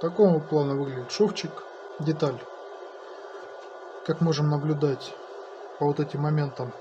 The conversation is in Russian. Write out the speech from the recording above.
Такого плана выглядит шовчик, деталь. Как можем наблюдать по вот этим моментам,